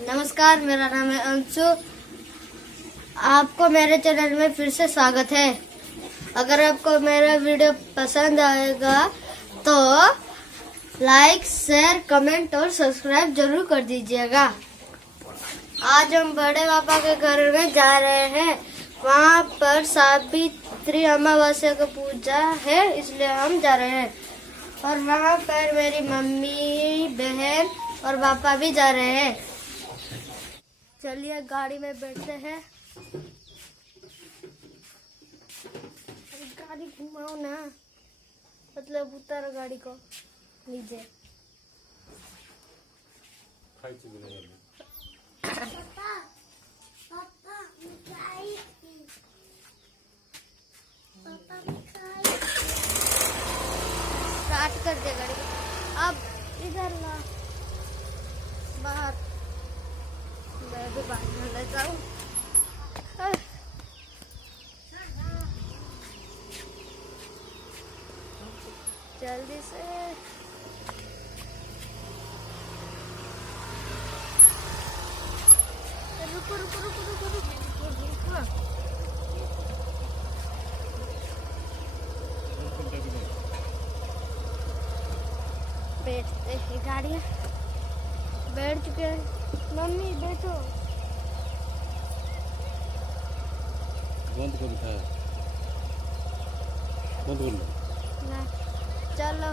नमस्कार, मेरा नाम है अंशु। आपको मेरे चैनल में फिर से स्वागत है। अगर आपको मेरा वीडियो पसंद आएगा तो लाइक, शेयर, कमेंट और सब्सक्राइब जरूर कर दीजिएगा। आज हम बड़े पापा के घर में जा रहे हैं। वहाँ पर सावित्री अमावस्या की पूजा है, इसलिए हम जा रहे हैं। और वहाँ पर मेरी मम्मी, बहन और पापा भी जा रहे हैं। चलिए गाड़ी में बैठते हैं। गाड़ी घुमाओ ना, मतलब उतारो गाड़ी को नीचे। स्टार्ट कर दे गाड़ी को। अब इधर ला, बाहर। मैं भी बाहर में लेता हूँ। जल्दी से रुको रुको रुको रुको रुको। बैठते हैं, गाड़ी बैठ चुके हैं। मम्मी बैठो। बंद कर दिया, बंद कर लो ना, चलो।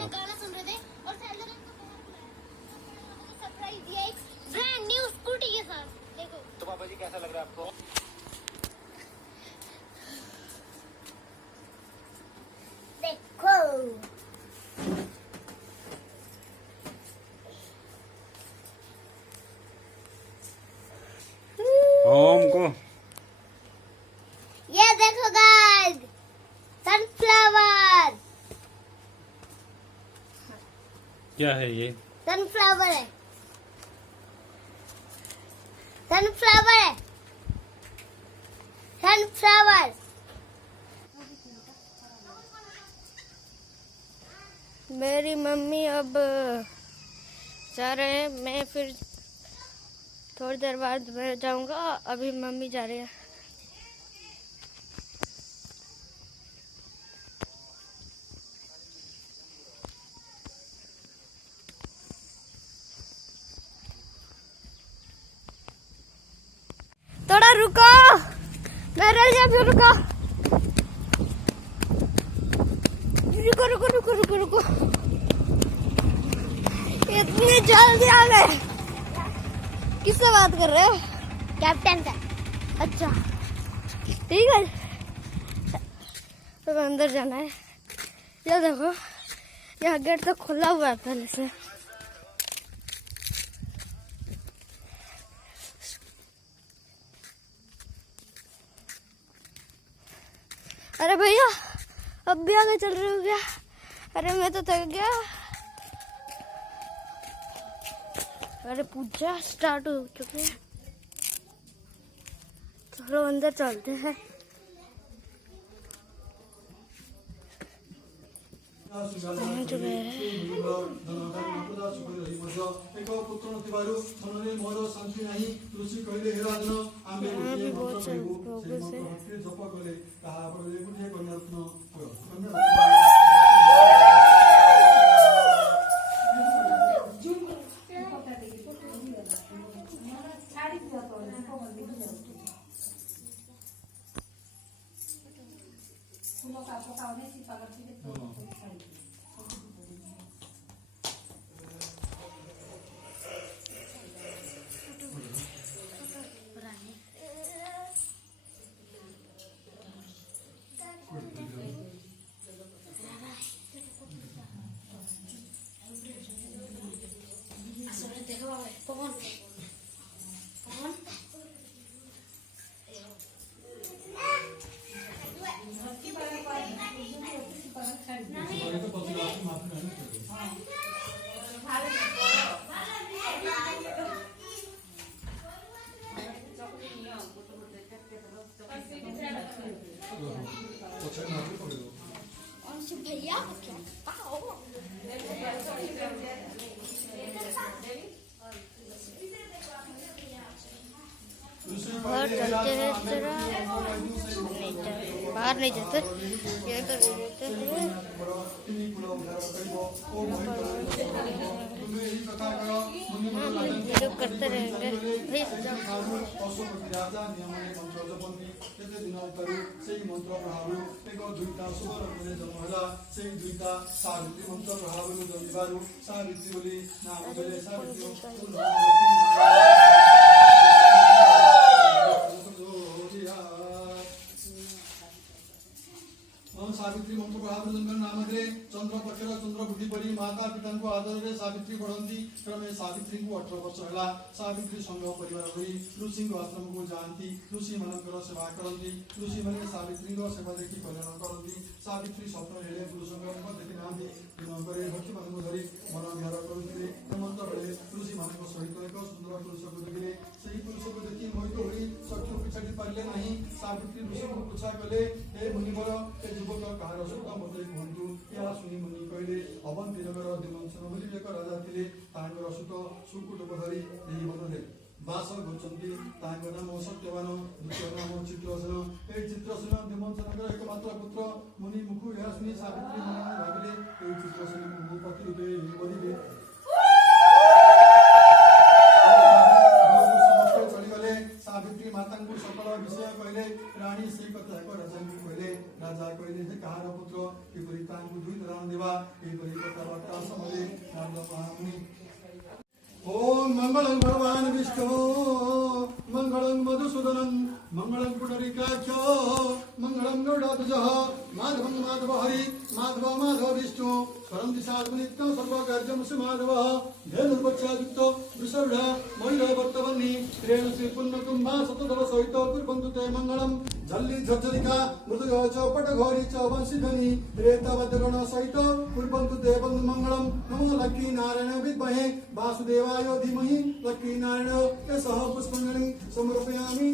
अपना गाना सुन रहे थे और सैलरी को सरप्राइज दिया एक ब्रांड न्यू स्कूटी के साथ। देखो तो पापा जी कैसा लग रहा है आपको? देखो ओम को ये देखो गाइस, सनफ्लावर। क्या है ये? सनफ्लावर है, सनफ्लावर है, सनफ्लावर। मेरी मम्मी अब जा रहे हैं, मैं फिर थोड़ी देर बाद मैं जाऊंगा। अभी मम्मी जा रही है। थोड़ा रुको, मेरे लिए भी रुको, रुको रुको रुको रुको रुको। इतनी जल्दी आ गए। किससे बात कर रहे हो? कैप्टन का। अच्छा ठीक है, तो अंदर जाना है। ये देखो, यहाँ गेट तो खुला हुआ है पहले से। अरे भैया, अब भी आगे चल रहे हो क्या? अरे मैं तो थक गया। अरे पूजा स्टार्ट हो चुके हैं, चलो अंदर चलते हैं। पहुंच गए हैं। यहाँ भी बहुत सारे प्रोग्रेस है। भैया बाहर चलते हैं, जरा बाहर नहीं जाते, ये कर देते हैं। वीडियो करते रहेंगे भैया। सावित्री मंत्र प्रभाव नामग्रे चंद्र पक्षर चंद्र बुद्धि पड़ी माता पिता को आदर सावित्री बढ़ती क्रमे सावित्री को 18 वर्ष है। सावित्री संघ परिवार हुई ऋषि आश्रम को जाती, ऋषि मानकर सेवा करती, ऋषि मैंने सावित्री सेवा देखी कल्याण करती। सावित्री स्वप्न हेले गुरुसंग देखी ना भक्ति मान धरी मन विहार करुले हेमंत बेले ऋषि मान सहित एक सुंदर पुरुष को देखिले। से पुरुष को देखी मोहित हुई चक्षु पिछाड़ी पारे नहीं। सावित्री ऋषि को पूछा कले, हे मुनिवर ए युवक कहार सुख मते कहतु। या शुणी मुनि कहले, अवंती नगर दिमंसन बोली एक राजा थे, तांकर सुत सुकुटुब धरी यही वनरे बास करछन्ति। तांकर नाम सत्यवान, द्वितीय नाम चित्रसेन। ए चित्रसेन दिमंसनकर एकमात्र पुत्र। मुनि मुखु या शुणी सावित्री मन भाविले, ए चित्रसेन मुनि पति रूपे बनिले। सावित्री माता को सकल विषय कहले। रानी से कथा राजा को कहले। राजा कहले, କାହାର ପୁତ୍ର କିପରି ତାଙ୍କୁ ଦୁଇ ଦାନ ଦେବା ଏହିପରି କଥାବାର୍ତ୍ତା ସମୟରେ ନାରଦ ମହାମୁନି ओम मंगलं भगवान विष्णु मंगलं मधुसूदनं मंगलं पुंडरीकाक्ष मंगलं गरुडाध्वजः माधवं माधव हरि माधव माधव विष्णु स्वरं दिशात्मनित्यं सर्वकार्यं माधवः धेनुर्वच्छायुक्तो वृषभ मयूरवर्तवन्नी रेणुश्री पुण्यकुम्भा शतधर सहित कुर्वन्तु ते मंगलम झल्ली झर्झरिका मृदुय च पटघोरी च वंशीध्वनि रेतवद्गण सहित कुर्वन्तु ते बन्धु मंगलम नमो लक्ष्मी नारायण विद्महे वासुदेवाय धीमहि लक्ष्मी नारायण यशः पुष्पाञ्जलि समर्पयामि